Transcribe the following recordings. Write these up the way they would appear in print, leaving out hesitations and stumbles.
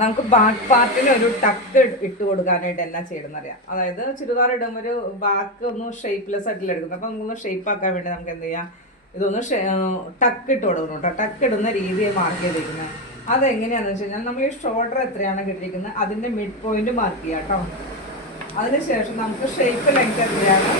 നമുക്ക് ബാക്ക് പാർട്ടിന് ഒരു ടക്ക് ഇട്ട് കൊടുക്കാനായിട്ട് എന്നാ ചെയ്യണമെന്നറിയാം. അതായത് ചുരിദാർ ഇടുമ്പോൾ ഒരു ബാക്ക് ഒന്ന് ഷേപ്പ്ലെസ് ആയിട്ടില്ല എടുക്കുന്നത്. അപ്പം നമുക്കൊന്ന് ഷേപ്പ് ആക്കാൻ വേണ്ടി നമുക്ക് എന്ത് ചെയ്യാം, ഇതൊന്ന് ടക്ക് ഇട്ട് കൊടുക്കണം കേട്ടോ. ടക്ക് ഇടുന്ന രീതിയെ മാർക്ക് ചെയ്തിരിക്കുന്നത് അതെങ്ങനെയാണെന്ന് വെച്ച് കഴിഞ്ഞാൽ നമ്മൾ ഈ ഷോൾഡർ എത്രയാണ് കിട്ടിയിരിക്കുന്നത് അതിൻ്റെ മിഡ് പോയിന്റ് മാർക്ക് ചെയ്യാം കേട്ടോ. അതിനുശേഷം നമുക്ക് ഷേപ്പ് ലെങ്ത് എത്രയാണ്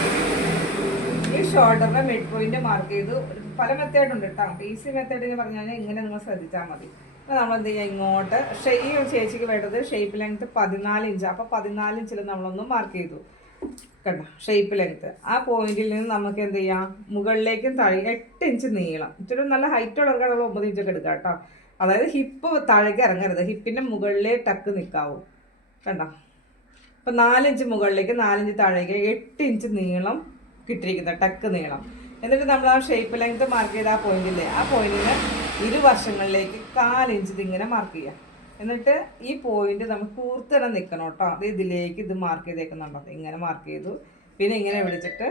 ഈ ഷോൾഡറിൻ്റെ മിഡ് പോയിന്റ് മാർക്ക് ചെയ്തു. പല മെത്തേഡുണ്ട് കേട്ടോ. ഈസി മെത്തേഡ് എന്ന് പറഞ്ഞു കഴിഞ്ഞാൽ ഇങ്ങനെ നിങ്ങൾ ശ്രദ്ധിച്ചാൽ മതി. അപ്പോൾ നമ്മൾ എന്ത് ചെയ്യുക, ഇങ്ങോട്ട് ഈ ചേച്ചിക്ക് വേണ്ടത് ഷേപ്പ് ലെങ്ത് 14 ഇഞ്ച്. അപ്പോൾ 14 ഇഞ്ചിൽ നമ്മളൊന്ന് മാർക്ക് ചെയ്തു കണ്ടോ ഷേപ്പ് ലെങ്ത്. ആ പോയിന്റിൽ നിന്ന് നമുക്ക് എന്ത് ചെയ്യാം, മുകളിലേക്കും താഴെ 8 ഇഞ്ച് നീളം. ഇച്ചിരി നല്ല ഹൈറ്റ് ഉള്ളവർക്ക് നമ്മൾ 9 ഇഞ്ചൊക്കെ എടുക്കാം കേട്ടോ. അതായത് ഹിപ്പ് താഴേക്ക് ഇറങ്ങരുത്, ഹിപ്പിൻ്റെ മുകളിലേ ടക്ക് നിൽക്കാവൂ കണ്ടോ. അപ്പോൾ 4 ഇഞ്ച് മുകളിലേക്ക് 4 ഇഞ്ച് താഴേക്ക് 8 ഇഞ്ച് നീളം കിട്ടിയിരിക്കുന്ന ടക്ക് നീളം. എന്നിട്ട് നമ്മൾ ആ ഷേപ്പ് ലെങ്ത് മാർക്ക് ചെയ്ത ആ പോയിന്റില്ലേ, ആ പോയിന്റിന് ഇരുവശങ്ങളിലേക്ക് 4 ഇഞ്ച് ഇതിങ്ങനെ മാർക്ക് ചെയ്യാം. എന്നിട്ട് ഈ പോയിന്റ് നമുക്ക് കൂർത്തന്നെ നിൽക്കണം കേട്ടോ. അത് ഇതിലേക്ക് ഇത് മാർക്ക് ചെയ്തേക്കുന്നുണ്ടോ, ഇങ്ങനെ മാർക്ക് ചെയ്തു. പിന്നെ ഇങ്ങനെ പിടിച്ചിട്ട്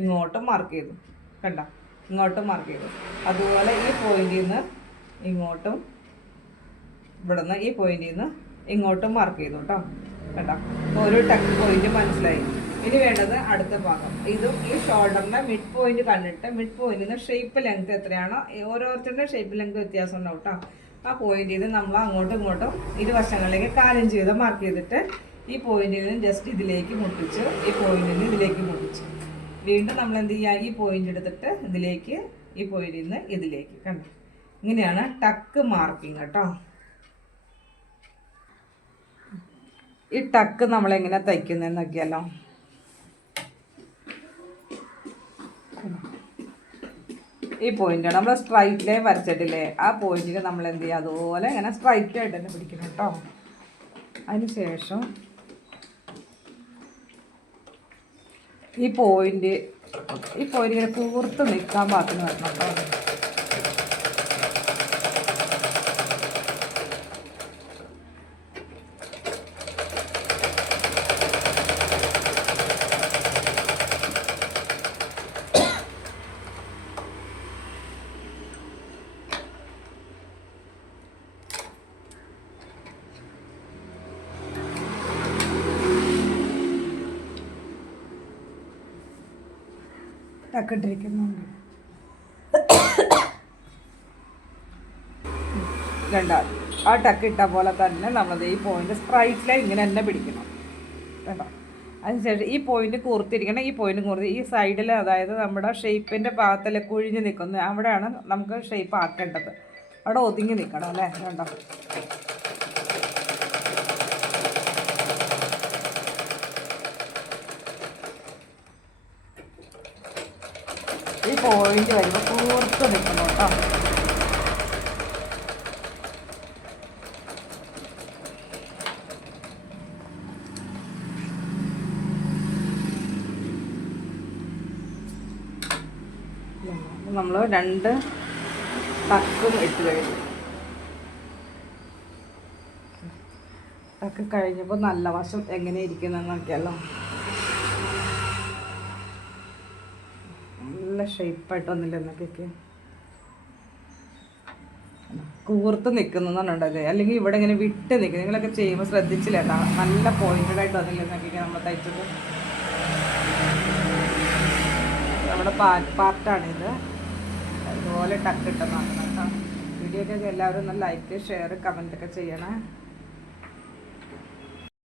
ഇങ്ങോട്ടും മാർക്ക് ചെയ്തു കണ്ടോ, ഇങ്ങോട്ടും മാർക്ക് ചെയ്തു. അതുപോലെ ഈ പോയിന്റിൽ നിന്ന് ഇങ്ങോട്ടും, ഇവിടെ നിന്ന് ഈ പോയിന്റിൽ നിന്ന് ഇങ്ങോട്ടും മാർക്ക് ചെയ്തു കേട്ടോ കണ്ടോ. ഒരു ടക്ക് പോയിന്റ് മനസ്സിലായി. ഇനി വേണ്ടത് അടുത്ത ഭാഗം. ഇതും ഈ ഷോൾഡറിൻ്റെ മിഡ് പോയിന്റ് കണ്ടിട്ട് മിഡ് പോയിന്റിൽ നിന്ന് ഷേപ്പ് ലെങ്ത് എത്രയാണോ, ഓരോരുത്തരുടെ ഷേപ്പ് ലെങ്ത് വ്യത്യാസം ഉണ്ടാവും കേട്ടോ. ആ പോയിന്റിൽ നിന്ന് നമ്മൾ അങ്ങോട്ടും ഇങ്ങോട്ടും ഇരുവശങ്ങളിലേക്ക് 4 ഇഞ്ച് ചെയ്ത് മാർക്ക് ചെയ്തിട്ട് ഈ പോയിന്റിൽ നിന്ന് ജസ്റ്റ് ഇതിലേക്ക് മുട്ടിച്ച് ഈ പോയിന്റിൽ നിന്ന് ഇതിലേക്ക് മുട്ടിച്ച് വീണ്ടും നമ്മൾ എന്ത് ചെയ്യുക, ഈ പോയിന്റ് എടുത്തിട്ട് ഇതിലേക്ക്, ഈ പോയിന്റിൽ നിന്ന് ഇതിലേക്ക് കണ്ടു. ഇങ്ങനെയാണ് ടക്ക് മാർക്കിങ് കേട്ടോ. ഈ ടക്ക് നമ്മളെങ്ങനെ തയ്ക്കുന്നതെന്ന് നോക്കിയാലോ. ഈ പോയിന്റാണ് നമ്മൾ സ്ട്രൈറ്റ് ലൈൻ വരച്ചിട്ടില്ലേ, ആ പോയിന്റിന് നമ്മൾ എന്ത് ചെയ്യുക, അതുപോലെ ഇങ്ങനെ സ്ട്രൈറ്റ് ആയിട്ട് തന്നെ പിടിക്കണം കേട്ടോ. അതിനുശേഷം ഈ പോയിന്റ് ഇങ്ങനെ കൂർത്ത് നിൽക്കാൻ പാകത്തിന് വരണം കേട്ടോ. ടക്കിട്ടിരിക്കുന്നുണ്ട്. രണ്ടാമത് ആ ടക്ക് ഇട്ട പോലെ തന്നെ നമ്മളത് ഈ പോയിന്റ് സ്ട്രൈറ്റ് ലൈൻ ഇങ്ങനെ തന്നെ പിടിക്കണം കേട്ടോ. അതിനുശേഷം ഈ പോയിന്റ് കൂർത്തിരിക്കണം. ഈ പോയിന്റ് കൂർത്തി ഈ സൈഡിൽ, അതായത് നമ്മുടെ ഷേപ്പിൻ്റെ ഭാഗത്തിൽ കുഴിഞ്ഞ് നിൽക്കുന്നത് അവിടെയാണ് നമുക്ക് ഷേപ്പ് ആക്കേണ്ടത്. അവിടെ ഒതുങ്ങി നിൽക്കണം അല്ലേ കണ്ടോ. ഈ പോയിന്റ് വരുമ്പോൾ കൂർത്ത് നിൽക്കണം കേട്ടോ. നമ്മൾ 2 ടക്കും ഇട്ട് കഴിഞ്ഞു. ടക്ക് കഴിഞ്ഞപ്പോൾ നല്ല വശം എങ്ങനെ ഇരിക്കുന്നതെന്ന് നോക്കിയാലോ. നല്ല ഷേപ്പായിട്ട് വന്നില്ല എന്നൊക്കെ, കൂർത്ത് നിൽക്കുന്നതെന്നുണ്ടത്. അല്ലെങ്കിൽ ഇവിടെ ഇങ്ങനെ വിട്ട് നിൽക്കും. നിങ്ങളൊക്കെ ചെയ്യുമ്പോൾ ശ്രദ്ധിച്ചില്ല കേട്ടോ. നല്ല പോയിന്റഡ് ആയിട്ട് വന്നില്ല എന്നൊക്കെ നമ്മൾ തയ്ച്ചത്. നമ്മുടെ പാർട്ടാണിത്. അതുപോലെ ടക്ക് ഇട്ടെന്നാണ് കേട്ടോ. വീഡിയോ ഒക്കെ എല്ലാവരും ഒന്ന് ലൈക്ക്, ഷെയർ, കമൻറ്റൊക്കെ ചെയ്യണേ.